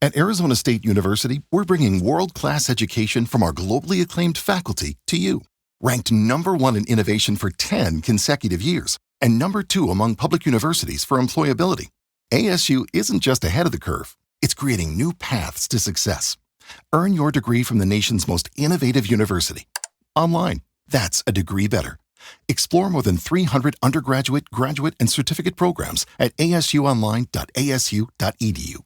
At Arizona State University, we're bringing world-class education from our globally acclaimed faculty to you. Ranked number one in innovation for 10 consecutive years and number two among public universities for employability, ASU isn't just ahead of the curve, it's creating new paths to success. Earn your degree from the nation's most innovative university. Online, that's a degree better. Explore more than 300 undergraduate, graduate, and certificate programs at asuonline.asu.edu.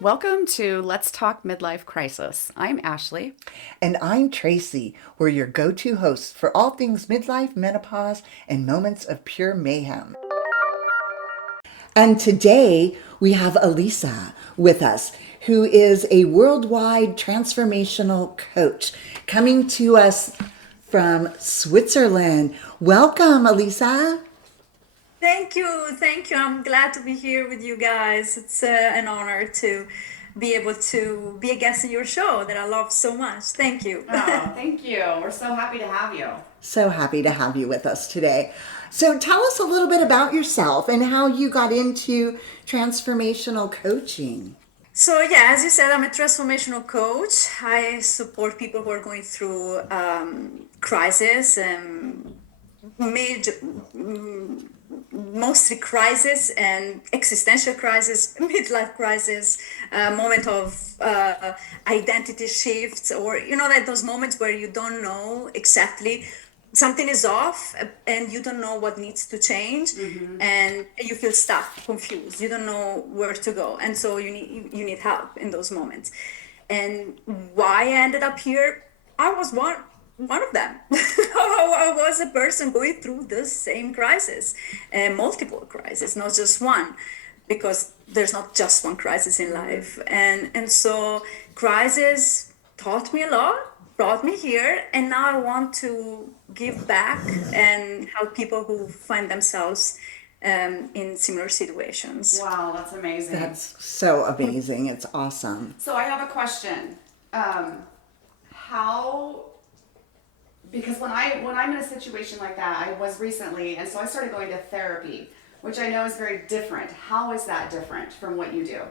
Welcome to Let's Talk Midlife Crisis. I'm Ashley. And I'm Tracy. We're your go-to hosts for all things midlife, menopause, and moments of pure mayhem. And today we have Elisa with us, who is a worldwide transformational coach coming to us from Switzerland. Welcome, Elisa. Thank you. I'm glad to be here with you guys. It's an honor to be able to be a guest in your show that I love so much. Thank you. Oh, thank you. We're so happy to have you. So happy to have you with us today. So tell us a little bit about yourself and how you got into transformational coaching. So yeah, as you said, I'm a transformational coach. I support people who are going through crisis and mostly crisis and existential crisis, midlife crisis, moment of identity shifts, or that those moments where you don't know exactly something is off and you don't know what needs to change, and you feel stuck, confused, you don't know where to go, and so you need help in those moments. And why I ended up here, I was one of them. I was a person going through the same crisis, multiple crises, not just one, because there's not just one crisis in life. And so crisis taught me a lot, brought me here, and now I want to give back and help people who find themselves in similar situations. Wow, that's amazing. That's so amazing. It's awesome. So I have a question. Because when I'm in a situation like that, I was recently, and so I started going to therapy, which I know is very different. How is that different from what you do?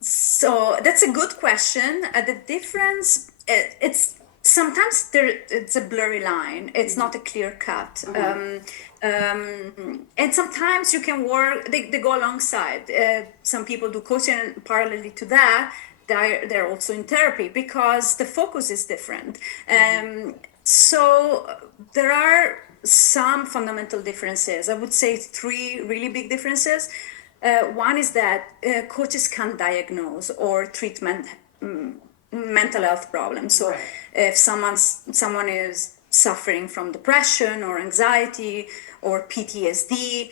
So that's a good question. The difference, it's sometimes it's a blurry line. It's not a clear cut. And sometimes you can work, they go alongside. Some people do coaching, and parallelly to that, they're also in therapy because the focus is different. So there are some fundamental differences. I would say 3 really big differences. One is that coaches can't diagnose or treat mental health problems. So if someone is suffering from depression or anxiety or PTSD,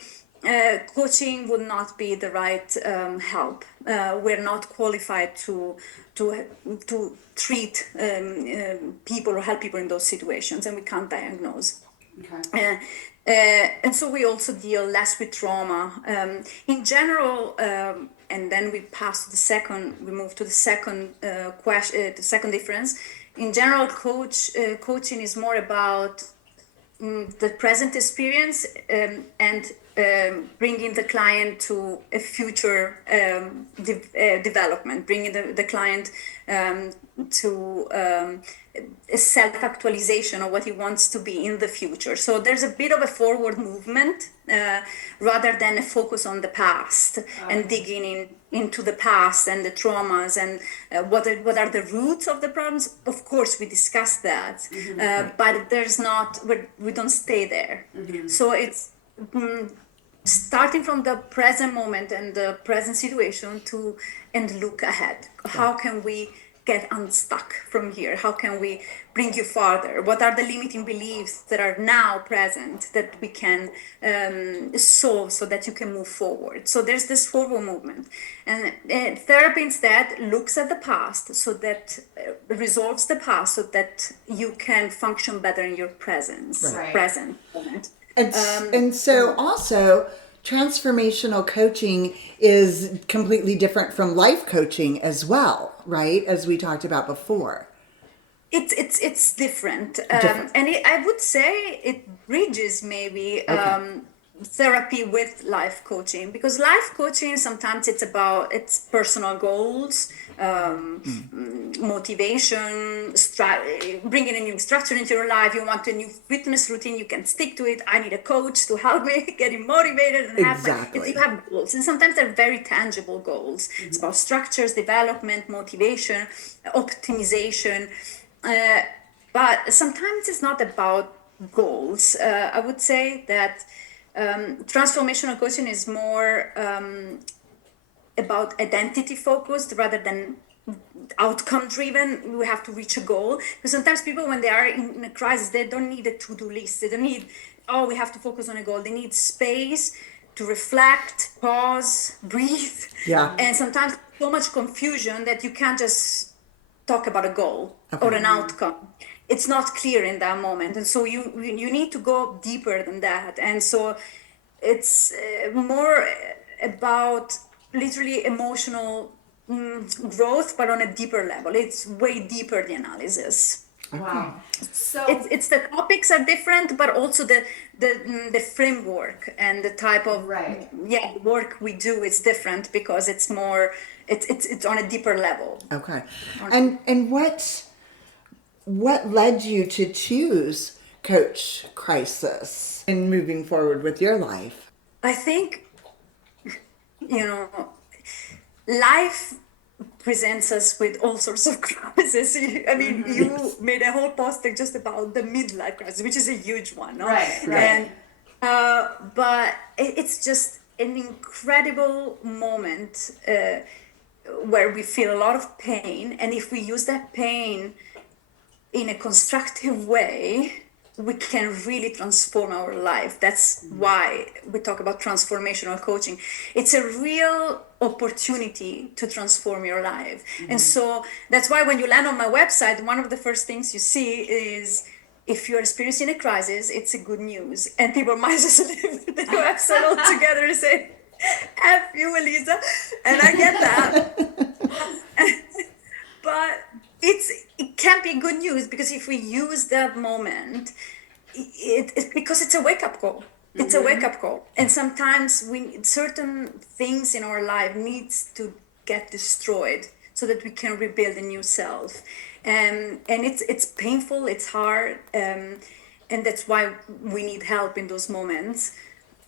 coaching would not be the right help. We're not qualified to treat people or help people in those situations, and we can't diagnose. Okay. And so we also deal less with trauma in general. And then we move to the second question, the second difference. In general, coaching is more about the present experience and bringing the client to a future development, bringing the client to a self-actualization of what he wants to be in the future. So there's a bit of a forward movement rather than a focus on the past and digging into the past and the traumas and what are the roots of the problems. Of course, we discuss that, but we don't stay there. So it's starting from the present moment and the present situation and look ahead. How can we get unstuck from here? How can we bring you farther? What are the limiting beliefs that are now present that we can solve so that you can move forward? So there's this forward movement. And therapy instead looks at the past so that resolves the past so that you can function better in your present moment. And so also transformational coaching is completely different from life coaching as well, right? As we talked about before. It's different. And I would say it bridges maybe therapy with life coaching, because life coaching sometimes it's personal goals, motivation, bringing a new structure into your life. You want a new fitness routine, you can stick to it. I need a coach to help me getting motivated and Exactly. you have goals, and sometimes they're very tangible goals. It's about structures, development, motivation, optimization, but sometimes it's not about goals. I would say that transformational coaching is more about identity focused rather than outcome driven. We have to reach a goal, because sometimes people, when they are in a crisis, they don't need a to-do list. They don't need, oh, we have to focus on a goal. They need space to reflect, pause, breathe. Yeah. And sometimes so much confusion that you can't just talk about a goal or an outcome. It's not clear in that moment, and so you need to go deeper than that. And so it's more about literally emotional growth, but on a deeper level. It's way deeper, the analysis. Wow. So It's the topics are different, but also the framework and the type of Right. work we do is different, because it's more it's on a deeper level. Okay. And what led you to choose Coach Crisis in moving forward with your life? I think, life presents us with all sorts of crises. I mean, you made a whole post just about the midlife crisis, which is a huge one, no? Right, right. And but it's just an incredible moment where we feel a lot of pain, and if we use that pain in a constructive way, we can really transform our life. That's why we talk about transformational coaching. It's a real opportunity to transform your life. And so that's why when you land on my website, one of the first things you see is, if you're experiencing a crisis, it's a good news. And people might just leave the website altogether and say, F you, Elisa. And I get that. But it can be good news, because if we use that moment, it's because it's a wake-up call. It's a wake-up call. And sometimes certain things in our life needs to get destroyed so that we can rebuild a new self. And it's painful, it's hard, and that's why we need help in those moments.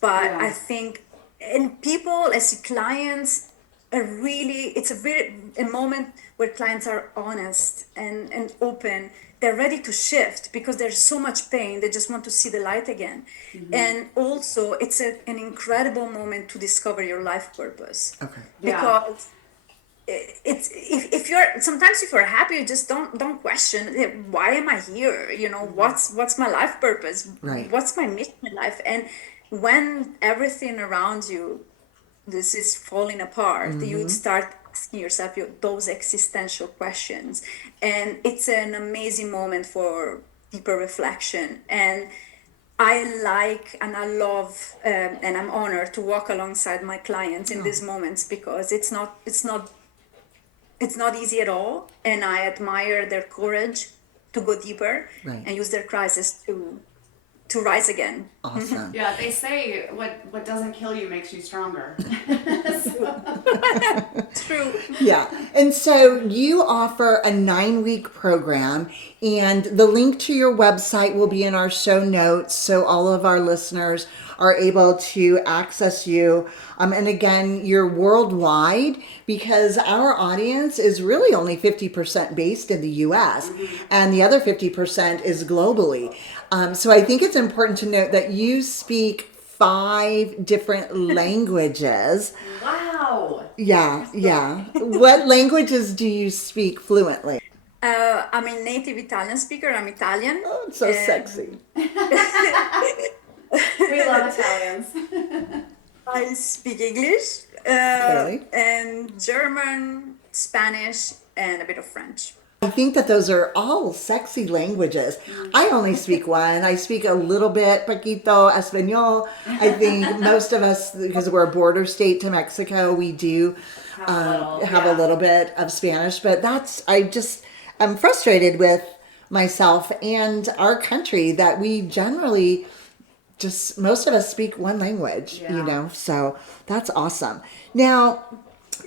But Yeah. I think, and people as clients are really, it's a moment where clients are honest and open. They're ready to shift because there's so much pain. They just want to see the light again. And also, it's an incredible moment to discover your life purpose. Okay. Yeah. Because it's if you're sometimes, if you're happy, you just don't question, why am I here? What's my life purpose? Right. What's my mission in life? And when everything around you, this is falling apart, you start asking yourself those existential questions, and it's an amazing moment for deeper reflection. And I love, and I'm honored to walk alongside my clients in these moments, because it's not easy at all, and I admire their courage to go deeper. Right. And use their crisis to rise again. Awesome. Yeah, they say what doesn't kill you makes you stronger. True. Yeah. And so you offer a 9-week program, and the link to your website will be in our show notes, so all of our listeners are able to access you. And again, you're worldwide, because our audience is really only 50% based in the US, and the other 50% is globally. So I think it's important to note that you speak 5 different languages. Wow. Yeah, yeah. What languages do you speak fluently? I'm a native Italian speaker. I'm Italian. Oh, it's so sexy. We love Italians. I speak English, Really? and German, Spanish, and a bit of French. I think that those are all sexy languages. I only speak one. I speak a little bit, poquito Espanol. I think most of us, because we're a border state to Mexico, we do have a little bit of Spanish. But I'm frustrated with myself and our country that we generally just most of us speak one language, you Yeah. know, so that's awesome. Now,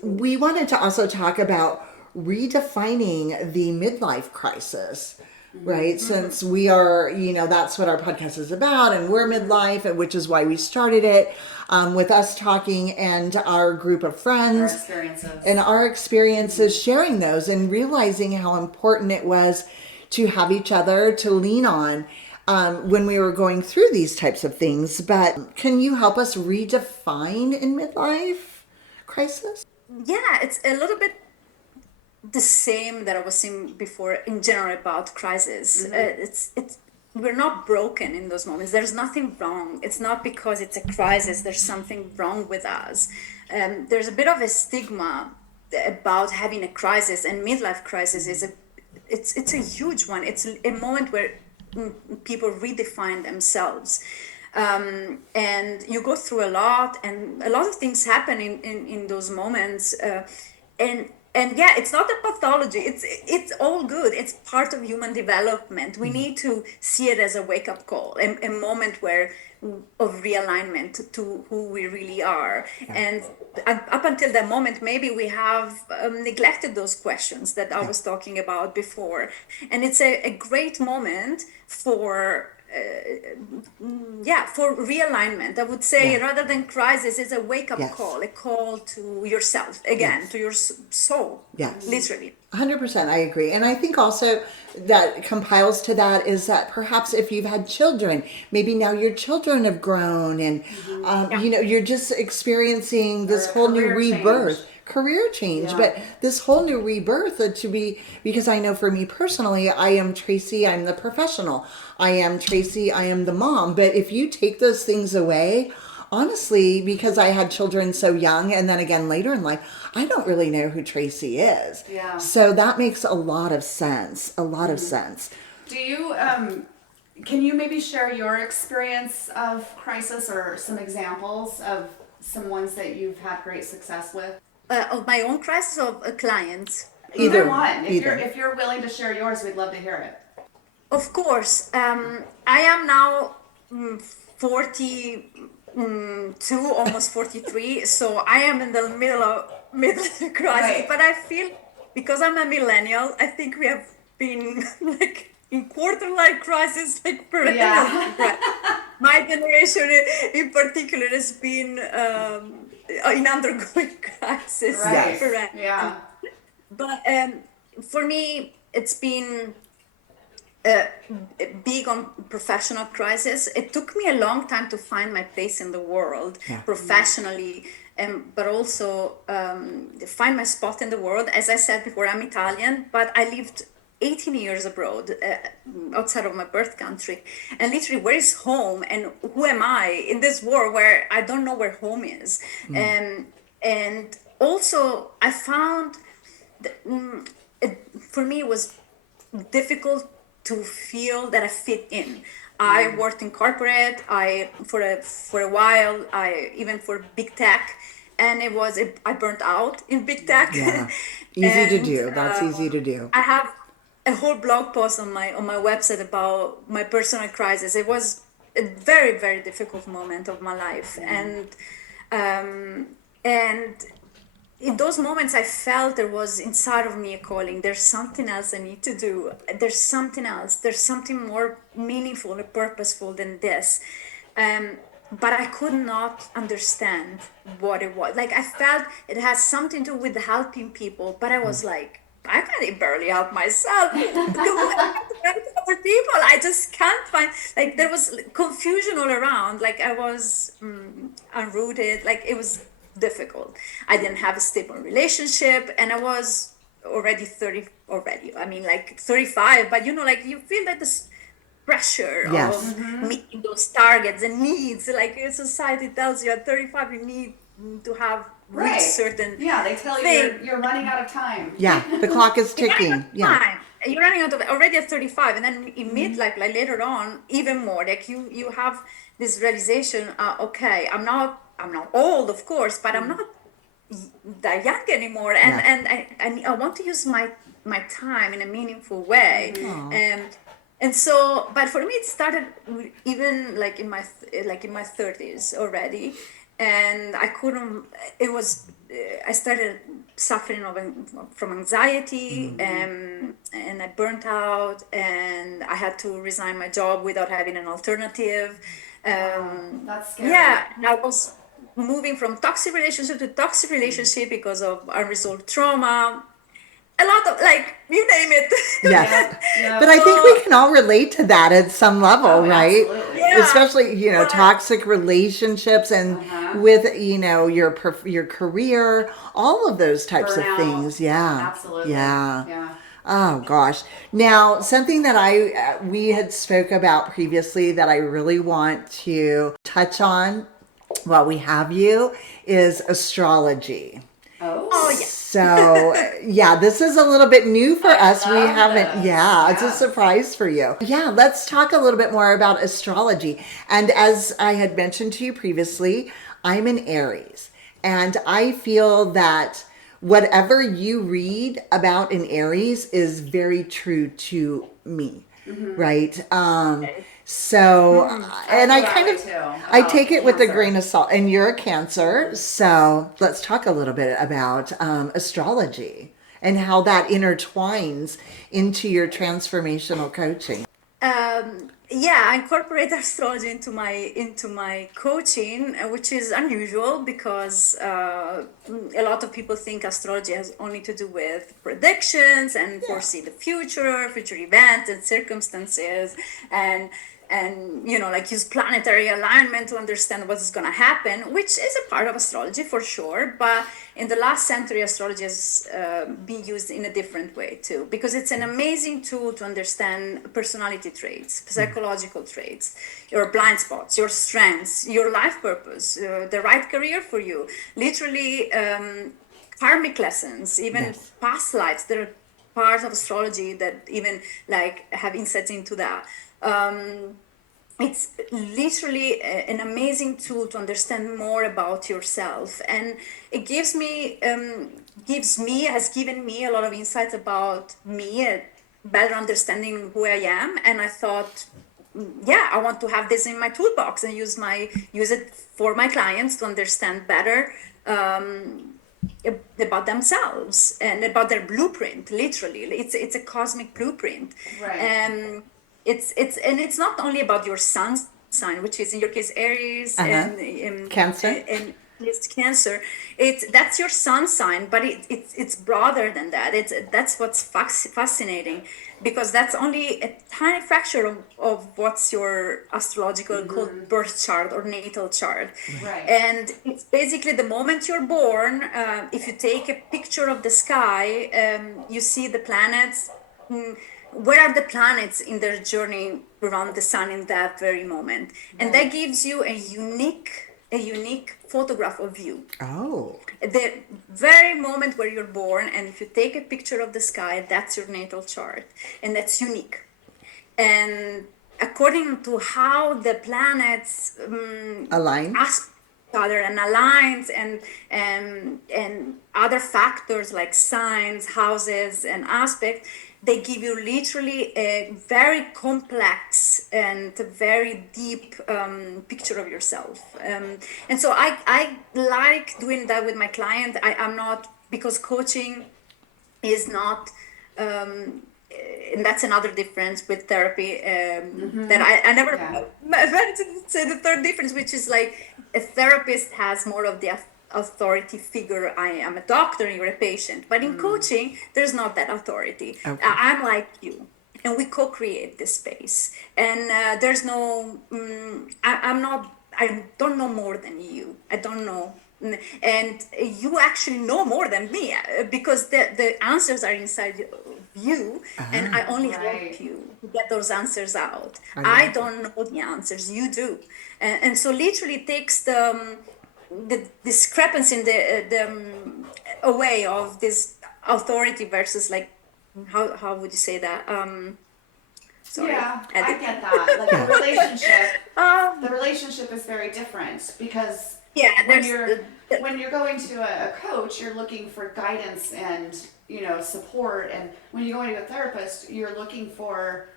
we wanted to also talk about redefining the midlife crisis, right? Since we are, you know, that's what our podcast is about, and we're midlife, and which is why we started it, with us talking and our group of Our friends experiences. and our experiences, sharing those and realizing how important it was to have each other to lean on when we were going through these types of things. But can you help us redefine in midlife crisis? Yeah, it's a little bit the same that I was saying before in general about crisis. It's we're not broken in those moments. There's nothing wrong. It's not because it's a crisis. There's something wrong with us. There's a bit of a stigma about having a crisis, and midlife crisis is it's a huge one. It's a moment where people redefine themselves. And you go through a lot, and a lot of things happen in those moments, and yeah, it's not a pathology. It's all good. It's part of human development. We need to see it as a wake-up call, a moment where of realignment to who we really are. And up until that moment, maybe we have neglected those questions that I was talking about before. And it's a great moment for for realignment. I would say rather than crisis, it's a wake-up call, a call to yourself again, to your soul. Yes. Literally. 100%, I agree. And I think also that compiles to that is that perhaps if you've had children, maybe now your children have grown and, you know, you're just experiencing this whole new career rebirth. change. Career change, Yeah. but this whole new rebirth to be, because I know for me personally, I am Tracy, I'm the professional. I am Tracy, I am the mom. But if you take those things away, honestly, because I had children so young and then again later in life, I don't really know who Tracy is. Yeah. So that makes a lot of sense. A lot of sense. Do you, can you maybe share your experience of crisis or some examples of some ones that you've had great success with? Of my own crisis or clients? Either one. either. If you're willing to share yours, we'd love to hear it. Of course. I am now 42, almost 43, so I am in the middle of crisis. Right. But I feel, because I'm a millennial, I think we have been like in quarter-life crisis, like perennial. Yeah. My generation in particular has been in undergoing crisis. Right. Correct. Yeah. But for me, it's been big on professional crisis. It took me a long time to find my place in the world professionally, but also find my spot in the world. As I said before, I'm Italian, but I lived 18 years abroad, outside of my birth country. And literally, where is home? And who am I in this world where I don't know where home is? And also, I found that, for me, it was difficult to feel that I fit in. I worked in corporate. For a while, even for big tech, and I burnt out in big tech. Yeah. Easy to do. That's easy to do. I have a whole blog post on my website about my personal crisis. It was a very, very difficult moment of my life, and in those moments I felt there was inside of me a calling. There's something else I need to do. There's something else. There's something more meaningful and purposeful than this. But I could not understand what it was. Like, I felt it has something to do with helping people, but I was like, I can barely help myself. Other people, I just can't find. Like, there was confusion all around. Like, I was unrooted. Like, it was difficult. I didn't have a stable relationship, and I was already 30. I mean, like 35. But like you feel that this pressure of meeting those targets and needs. Like, society tells you at 35 you need to have reached certain. Yeah, they tell you you're running out of time. Yeah, the clock is ticking. Yeah. You're running out of already at 35, and then in midlife, like later on, even more. Like you have this realization. Okay, I'm not old, of course, but I'm not that young anymore, and I want to use my time in a meaningful way. And so, but for me, it started even like in my 30s already, and I couldn't. It was I started suffering from anxiety, and I burnt out, and I had to resign my job without having an alternative. That's scary. Yeah, and I was moving from toxic relationship to toxic relationship because of unresolved trauma. A lot of, like, you name it. Yes. Yeah. But I think we can all relate to that at some level, Oh, right? absolutely. Yeah. Especially, But toxic relationships and with, your career, all of those types of Burnout. things. Yeah. Absolutely. Yeah. Yeah. Oh gosh. Now, something that we had spoke about previously that I really want to touch on while we have you is astrology. oh yeah. So, yeah, this is a little bit new for us. We love haven't, this. it's a Yes. surprise for you. Yeah, let's talk a little bit more about astrology. And as I had mentioned to you previously, I'm an Aries. And I feel that whatever you read about an Aries is very true to me, right? So, and I feel that kind way of, too, I about take it with a Cancer. grain of salt. And you're a Cancer, so let's talk a little bit about astrology and how that intertwines into your transformational coaching. Yeah, I incorporate astrology into my coaching, which is unusual because a lot of people think astrology has only to do with predictions and foresee the future events and circumstances, and like use planetary alignment to understand what is going to happen, which is a part of astrology for sure. But in the last century, astrology has been used in a different way too, because it's an amazing tool to understand personality traits, psychological traits, your blind spots, your strengths, your life purpose, the right career for you, literally karmic lessons, even past lives. There are parts of astrology that even like have insights into that. It's literally an amazing tool to understand more about yourself, and it has given me a lot of insights about me, a better understanding who I am. And I thought, yeah, I want to have this in my toolbox and use it for my clients to understand better about themselves and about their blueprint. Literally, it's a cosmic blueprint. Right. It's not only about your sun sign, which is in your case Aries, Cancer. and it's Cancer. That's your sun sign, but it's broader than that. That's what's fascinating, because that's only a tiny fraction of what's your astrological called birth chart or natal chart. Right. And it's basically the moment you're born. If you take a picture of the sky, you see the planets. Where are the planets in their journey around the sun in that very moment? And that gives you a unique photograph of you. Oh. The very moment where you're born, and if you take a picture of the sky, that's your natal chart, and that's unique. And according to how the planets Align. ask each other and aligns, and other factors like signs, houses, and aspects, they give you literally a very complex and a very deep picture of yourself. And so I like doing that with my client. I'm not, because coaching is not, and that's another difference with therapy, that I never meant to say the third difference, which is like a therapist has more of the authority figure. I am a doctor, you're a patient. But in coaching, there's not that authority. Okay. I'm like you, and we co-create this space. And there's no, I don't know more than you. I don't know. And you actually know more than me, because the answers are inside you, and I only help you to get those answers out. I don't know the answers, you do. And so literally it takes the discrepancy in the away of this authority versus, like, how would you say that? Sorry. Yeah, I get that. Like the relationship is very different, because when you're going to a coach, you're looking for guidance and support, and when you go into a therapist, you're looking for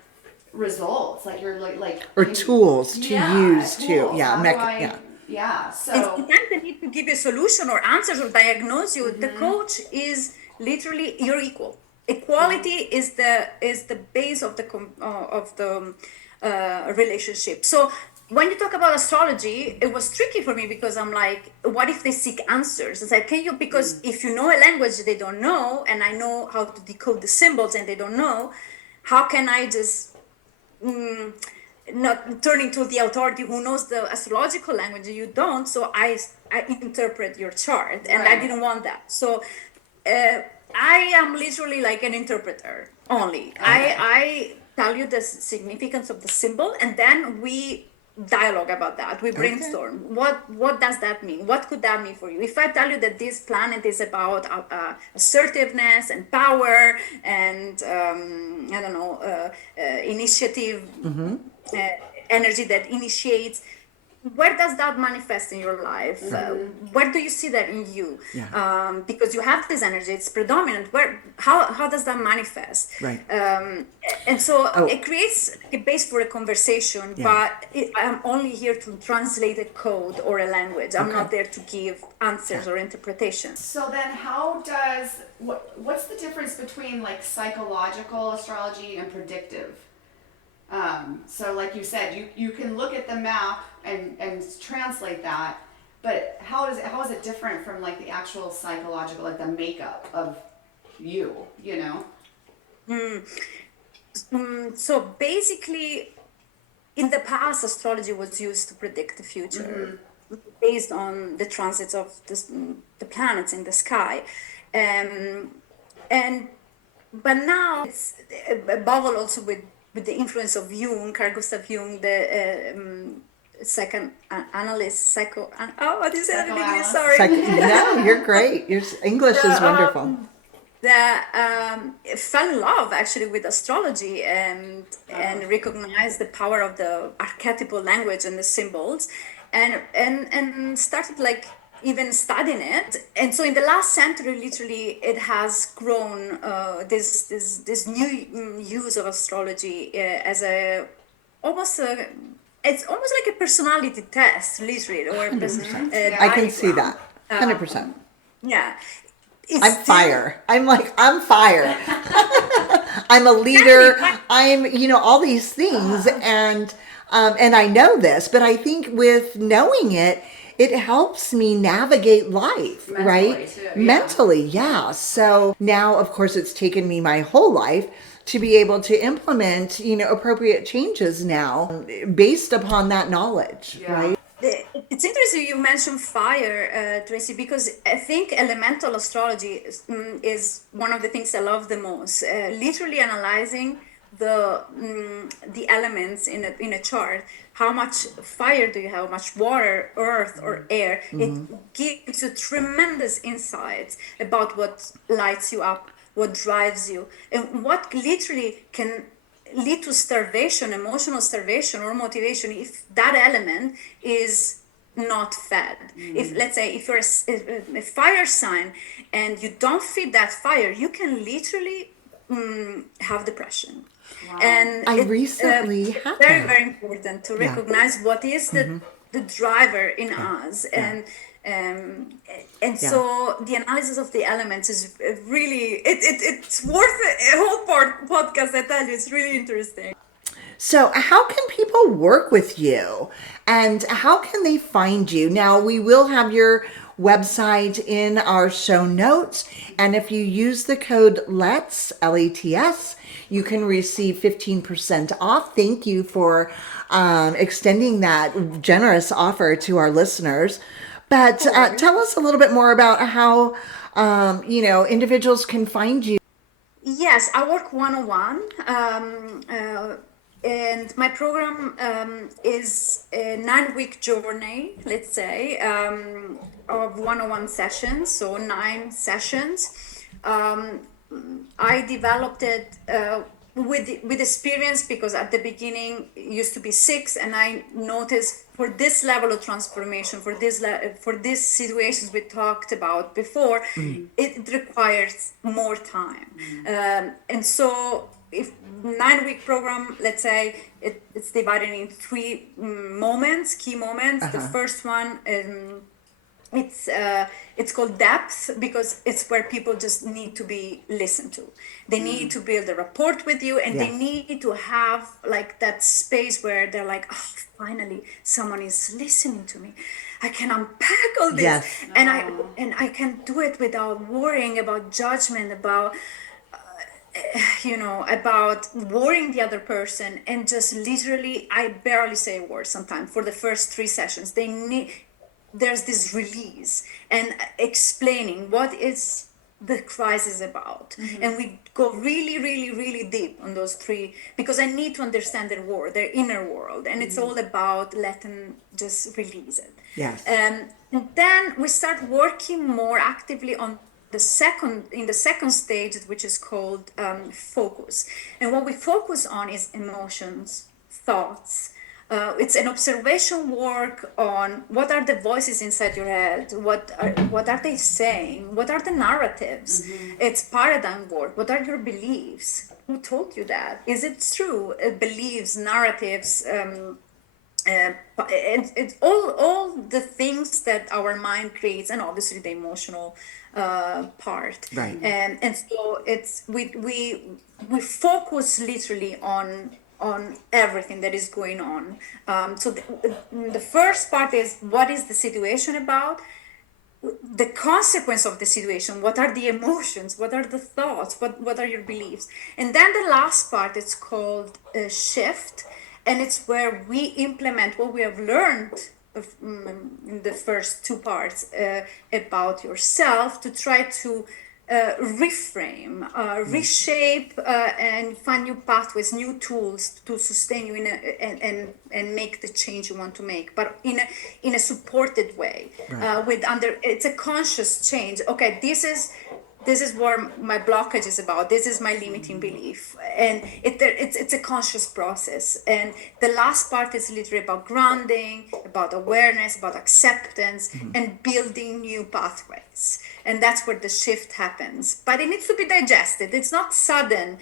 results, like you're like or tools to use to, tools. yeah, How do I, yeah. yeah. And So sometimes they need to give you a solution or answers or diagnose you. The coach is literally your equal. Equality is the base of the relationship. So when you talk about astrology, it was tricky for me because I'm like, what if they seek answers? It's like, can you, because if you know a language they don't know, and I know how to decode the symbols and they don't know, how can I just not turning to the authority who knows the astrological language you don't? So I interpret your chart, and I Right. didn't want that. So I am literally like an interpreter only. I tell you the significance of the symbol, and then we dialogue about that. We brainstorm. What does that mean? What could that mean for you? If I tell you that this planet is about assertiveness and power and I don't know, initiative, energy that initiates, where does that manifest in your life? Where do you see that in you? Yeah. Because you have this energy, it's predominant. How does that manifest? Right. And so Oh. it creates a base for a conversation, Yeah. but I'm only here to translate a code or a language. I'm not there to give answers or interpretations. so then how does what's the difference between like psychological astrology and predictive? So like you said, you can look at the map and translate that, but how is it different from like the actual psychological, like the makeup of you know? So basically, in the past, astrology was used to predict the future based on the transits of the planets in the sky. And but now it's above all also with the influence of Jung, Carl Gustav Jung, the what is it in English? Psychoanalyst. Sorry. No, you're great. Your English is wonderful. That fell in love actually with astrology and recognized the power of the archetypal language and the symbols, and started like even studying it. And so in the last century, literally, it has grown this new use of astrology as a almost a it's almost like a personality test, literally, or I can see that. diagram. 100%. Yeah. It's I'm still- fire. I'm fire. I'm a leader. I'm, all these things. And I know this, but I think with knowing it, it helps me navigate life, Mentally, right? too, yeah. Mentally, yeah. So now, of course, it's taken me my whole life to be able to implement, appropriate changes now based upon that knowledge, Yeah. right? It's interesting you mentioned fire, Tracy, because I think elemental astrology is one of the things I love the most. Literally analyzing the elements in a chart. How much fire do you have? How much water, earth, or air? It gives you tremendous insights about what lights you up, what drives you, and what literally can lead to starvation, emotional starvation, or motivation if that element is not fed. If, let's say, if you're a fire sign and you don't feed that fire, you can literally have depression. And I recently had very that. very important to recognize what is the driver in us. And so the analysis of the elements is really it's worth a whole podcast. I tell you, it's really interesting. So how can people work with you and how can they find you? Now, we will have your website in our show notes. And if you use the code LETS, L-E-T-S, you can receive 15% off. Thank you for extending that generous offer to our listeners. But tell us a little bit more about how, individuals can find you. Yes, I work one-on-one. And my program is a 9-week journey, let's say, of one-on-one sessions, so 9 sessions. I developed it with experience, because at the beginning it used to be 6, and I noticed for this level of transformation, for these situations we talked about before, it requires more time. And so 9-week program, let's say it's divided in 3 moments, key moments. The first one, it's called depth, because it's where people just need to be listened to. They need to build a rapport with you, and they need to have like that space where they're like, oh, finally someone is listening to me. I can unpack all this, Yes. and I can do it without worrying about judgment, about about worrying the other person, and just literally, I barely say a word sometimes for the first 3 sessions. There's this release and explaining what is the crisis about. And we go really, really, really deep on those 3, because I need to understand their world, their inner world. And it's all about letting just release it. Yes. And then we start working more actively on the second stage, which is called focus. And what we focus on is emotions, thoughts. It's an observation work on what are the voices inside your head, what are they saying, what are the narratives. It's paradigm work. What are your beliefs? Who told you that? Is it true? Beliefs, narratives, it's all the things that our mind creates, and obviously the emotional part. Right. And so it's we focus literally on everything that is going on. So the first part is, what is the situation about? The consequence of the situation, what are the emotions, what are the thoughts, what are your beliefs? And then the last part, it's called shift, and it's where we implement what we have learned in the first 2 parts about yourself, to try to reframe, reshape, and find new pathways, new tools to sustain you and make the change you want to make, but in a supported way. It's a conscious change. Okay, this is what my blockage is about. This is my limiting belief, and it's a conscious process. And the last part is literally about grounding, about awareness, about acceptance, and building new pathways. And that's where the shift happens. But it needs to be digested. It's not sudden,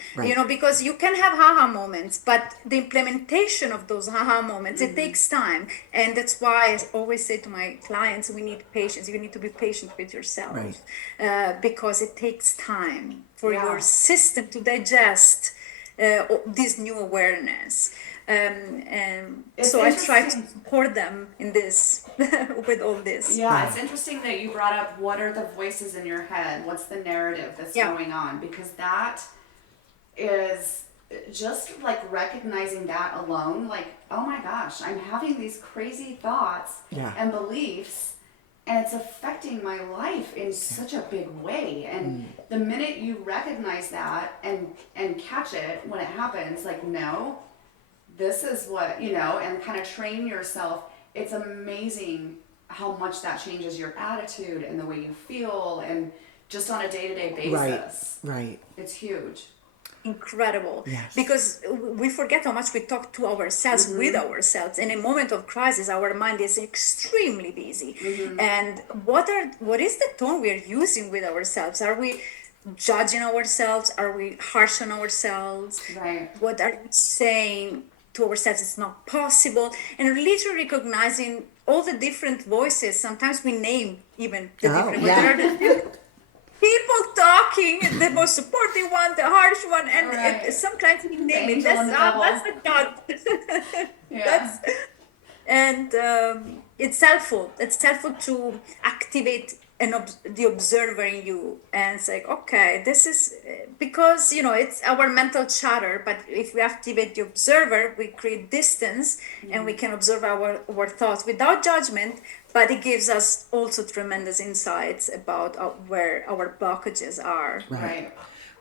because you can have haha moments, but the implementation of those haha moments, it takes time. And that's why I always say to my clients, we need patience. You need to be patient with yourself, because it takes time for your system to digest this new awareness. So I try to support them in this, with all this. Yeah, it's interesting that you brought up, what are the voices in your head? What's the narrative that's going on? Because that is just like recognizing that alone, like, oh my gosh, I'm having these crazy thoughts and beliefs, and it's affecting my life in such a big way. And the minute you recognize that and catch it when it happens, like, no, this is what, and kind of train yourself, it's amazing how much that changes your attitude and the way you feel, and just on a day-to-day basis. Right. It's huge. Incredible. Yes. Because we forget how much we talk to ourselves, with ourselves. In a moment of crisis, our mind is extremely busy. And what is the tone we are using with ourselves? Are we judging ourselves? Are we harsh on ourselves? Right. What are we saying to ourselves? It's not possible. And literally recognizing all the different voices. Sometimes we name even the different voices. There are the people talking, the most supportive one, the harsh one, and some clients we name it. That's the God. It's helpful. It's helpful to activate the observer in you, and it's like, okay, this is because it's our mental chatter, but if we activate the observer, we create distance, and we can observe our thoughts without judgment, but it gives us also tremendous insights about where our blockages are.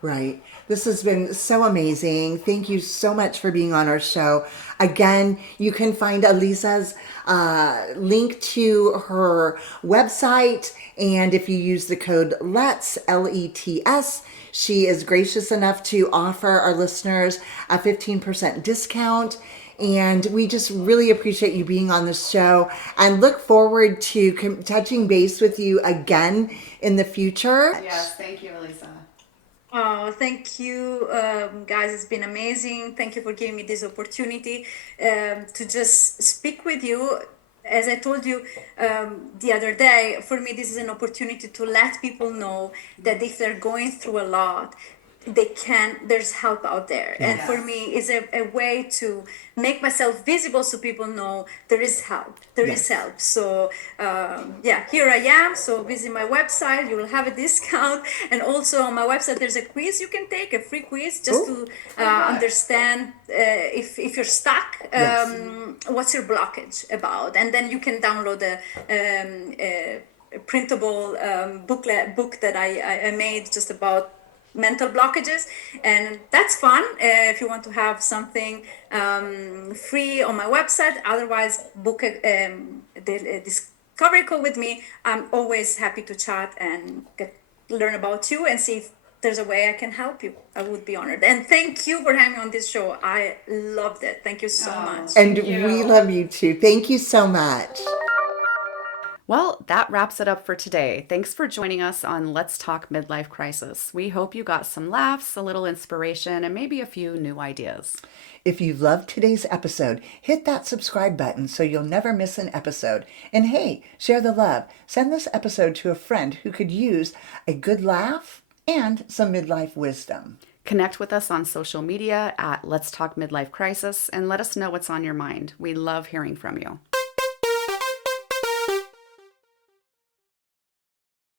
Right. This has been so amazing. Thank you so much for being on our show. Again, you can find Elisa's link to her website. And if you use the code LETS, LETS, she is gracious enough to offer our listeners a 15% discount. And we just really appreciate you being on the show and look forward to touching base with you again in the future. Yes, thank you, Elisa. Oh, thank you, guys. It's been amazing. Thank you for giving me this opportunity to just speak with you. As I told you the other day, for me, this is an opportunity to let people know that if they're going through a lot, there's help out there. And for Yes. me, it's a way to make myself visible so people know there is help. There is Yes. help. So, yeah, here I am. So, visit my website, you will have a discount. And also on my website, there's a quiz you can take, a free quiz, just Oh, to what? understand if you're stuck, yes. what's your blockage about. And then you can download a printable book that I made just about mental blockages, and that's fun if you want to have something free on my website. Otherwise, book the discovery call with me. I'm always happy to chat and learn about you and see if there's a way I can help you. I would be honored. And thank you for having me on this show. I loved it. Thank you so Oh, much. And thank we you. love you too. Thank you so much. Well, that wraps it up for today. Thanks for joining us on Let's Talk Midlife Crisis. We hope you got some laughs, a little inspiration, and maybe a few new ideas. If you loved today's episode, hit that subscribe button so you'll never miss an episode. And hey, share the love. Send this episode to a friend who could use a good laugh and some midlife wisdom. Connect with us on social media at Let's Talk Midlife Crisis and let us know what's on your mind. We love hearing from you.